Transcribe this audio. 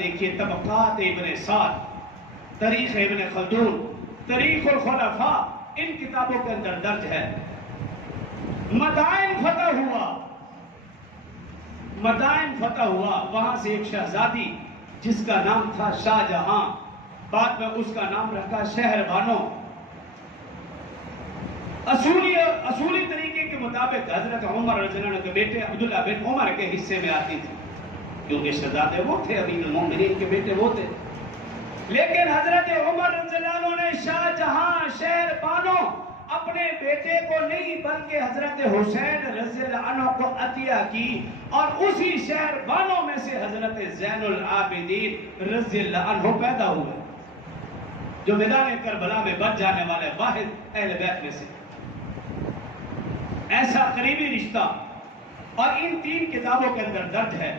دیکھیے طبقات ابن سعد، تاریخ ابن خلدون، تاریخ الخلفاء، ان کتابوں کے اندر درج ہے مدائن فتح ہوا، وہاں سے ایک شہزادی جس کا نام تھا شاہ جہاں، بعد میں اس کا نام رکھا شہر بانو۔ اصولی طریقے کے مطابق حضرت عمر رضی اللہ عنہ کے بیٹے عبداللہ بن عمر کے حصے میں آتی تھی، کیونکہ شہزادے وہ تھے، امیر المومنین کے بیٹے وہ تھے۔ لیکن حضرت عمر رضی اللہ عنہ نے شاہ جہاں شہر بانو اپنے بیٹے کو نہیں بلکہ حضرت حسین رضی اللہ عنہ کو عطیہ کی، اور اسی شہر بانو میں سے حضرت زین العابدین رضی اللہ عنہ پیدا ہوئے، جو میدان کربلا میں بچ جانے والے واحد اہل بیت میں سے۔ ایسا قریبی رشتہ، اور ان 3 کتابوں کے اندر درج ہے